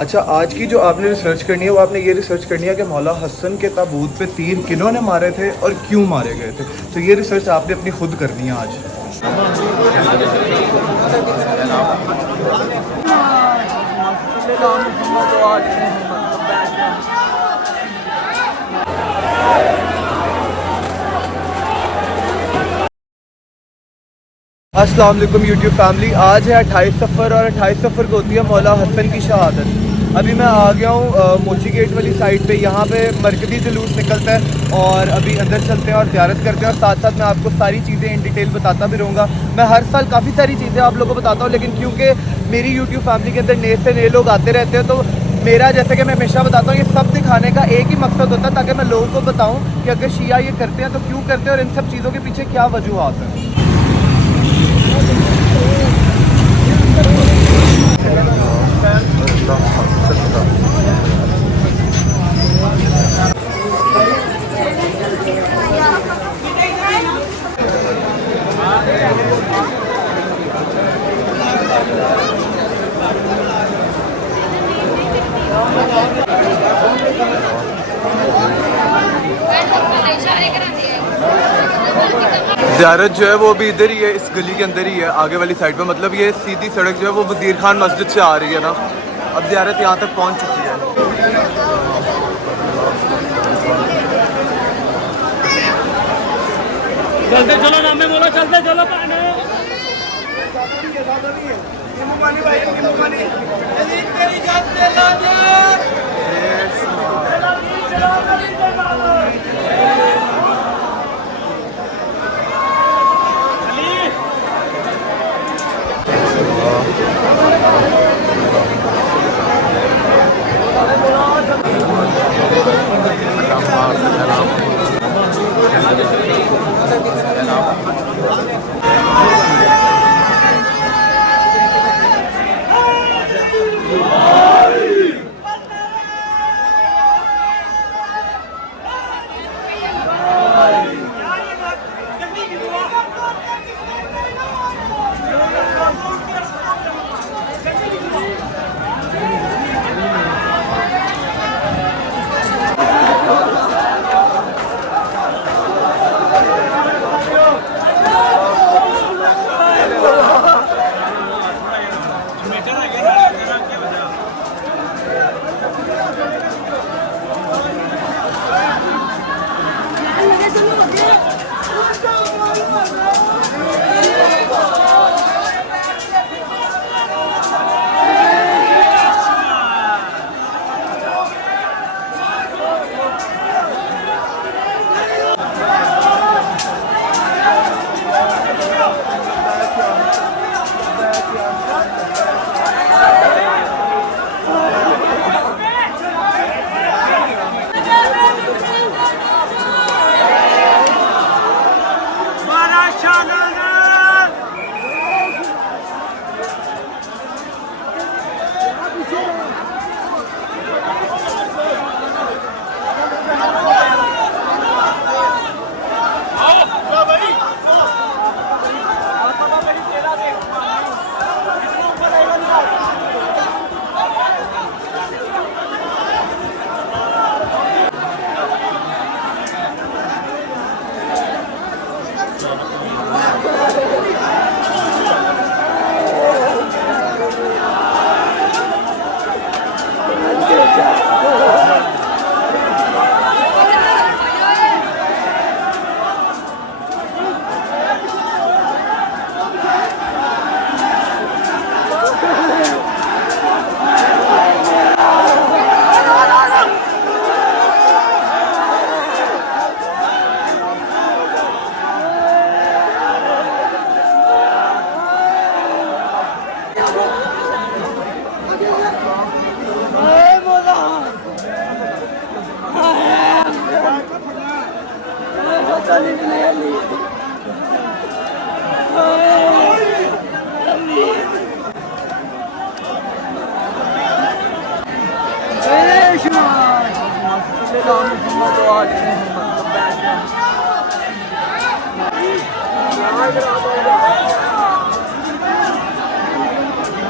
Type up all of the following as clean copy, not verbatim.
अच्छा, आज की जो आपने रिसर्च करनी है वो आपने ये रिसर्च करनी है कि मौला हसन के ताबूत पे तीर किन्होंने मारे थे और क्यों मारे गए थे। तो ये रिसर्च आपने अपनी खुद करनी है आज। अस्सलाम वालेकुम यूट्यूब फैमिली। आज है 28 सफ़र और 28 सफ़र को होती है मौला हसन की शहादत। अभी मैं आ गया हूँ मोची गेट वाली साइड पे। यहाँ पे मरकज़ी जुलूस निकलता है और अभी अंदर चलते हैं और ज़ियारत करते हैं और साथ साथ मैं आपको सारी चीज़ें इन डिटेल बताता भी रहूँगा। मैं हर साल काफ़ी सारी चीज़ें आप लोगों को बताता हूँ, लेकिन क्योंकि मेरी यूट्यूब फैमिली के अंदर नए से नए लोग आते रहते हैं तो मेरा, जैसे कि मैं हमेशा बताता हूँ, ये सब दिखाने का एक ही मकसद होता है ताकि मैं लोगों को बताऊँ कि अगर शिया ये करते हैं तो क्यों करते हैं और इन सब चीज़ों के पीछे क्या वजूहात है। ज़ियारत जो है वो अभी इधर ही है, इस गली के अंदर ही है, आगे वाली साइड पे। मतलब ये सीधी सड़क जो है वो वज़ीर खान मस्जिद से आ रही है ना। अब ज़ियारत यहाँ तक पहुँच चुकी है। चलते चलो ना, मैं बोला चलते चलो।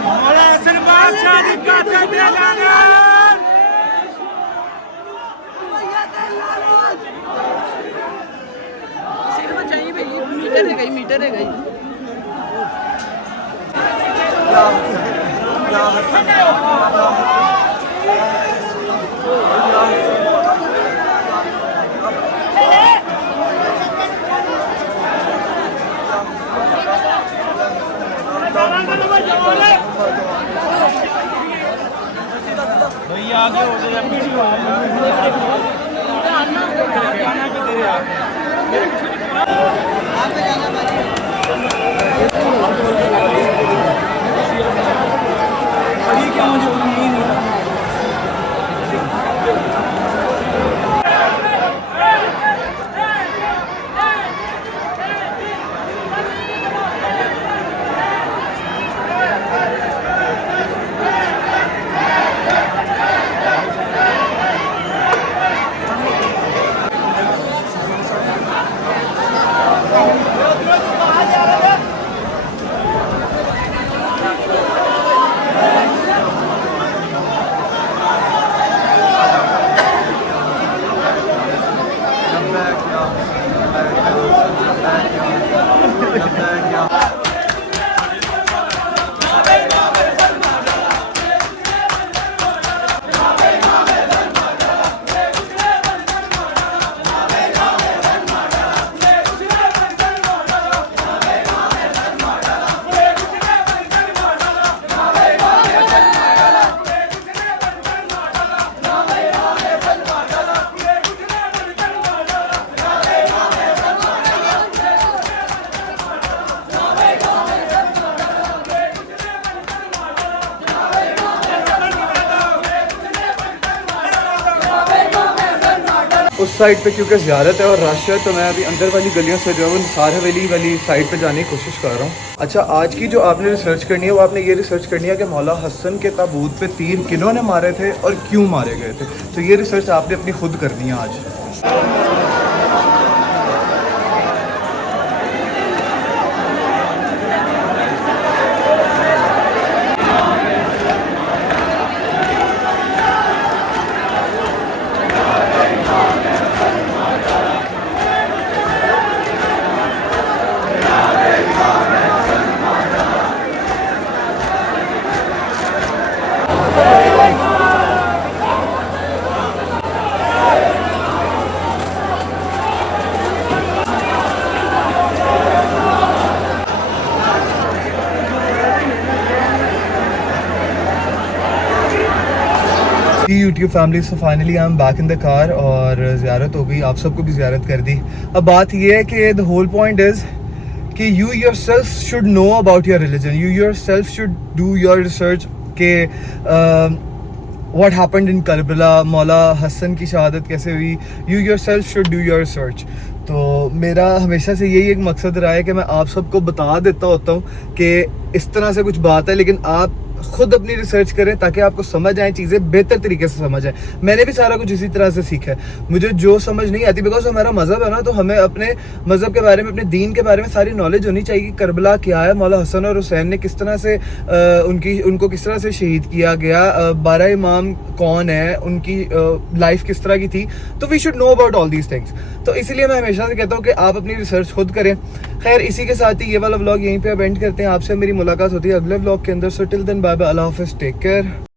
मौला हसन बादशाह की गाथा दे जाना मीटर है गई भैया आगे हो गया पीछे हो उस साइड पे क्योंकि ज़्यारत है और रश है तो मैं अभी अंदर वाली गलियों से जो है वो निसार हवेली वाली साइड पे जाने की कोशिश कर रहा हूँ। अच्छा, आज की जो आपने रिसर्च करनी है वो आपने ये रिसर्च करनी है कि मौला हसन के ताबूत पे तीर किन्होंने मारे थे और क्यों मारे गए थे। तो ये रिसर्च आपने अपनी खुद करनी है आज। YouTube family, so finally I am back in the car और ज़ियारत हो गई, आप सबको भी ज़ियारत कर दी। अब बात ये है कि द होल पॉइंट इज़ कि you your self should know about your religion, you your self should do your research के व्हाट हैपेंड इन करबला, मौला हसन की शहादत कैसे हुई। You your self should do your research. तो मेरा हमेशा से यही एक मकसद रहा है कि मैं आप सबको बता देता होता हूँ कि इस तरह से कुछ बात है, लेकिन आप खुद अपनी रिसर्च करें ताकि आपको समझ आए, चीज़ें बेहतर तरीके से समझ आए। मैंने भी सारा कुछ इसी तरह से सीखा है। मुझे जो समझ नहीं आती, बिकॉज हमारा मज़हब है ना, तो हमें अपने मज़हब के बारे में, अपने दीन के बारे में सारी नॉलेज होनी चाहिए कि करबला क्या है, मौला हसन और हुसैन ने किस तरह से उनको किस तरह से शहीद किया गया, 12 इमाम कौन है, उनकी लाइफ किस तरह की थी। तो we should know about all these things. तो इसीलिए मैं हमेशा से कहता हूँ कि आप अपनी रिसर्च खुद करें। खैर, इसी के साथ ही ये वाला व्लॉग यहीं पे अब एंड करते हैं। आपसे मेरी मुलाकात होती है अगले व्लॉग के अंदर। So till then bye bye, अल्लाह हाफिज़, टेक केयर।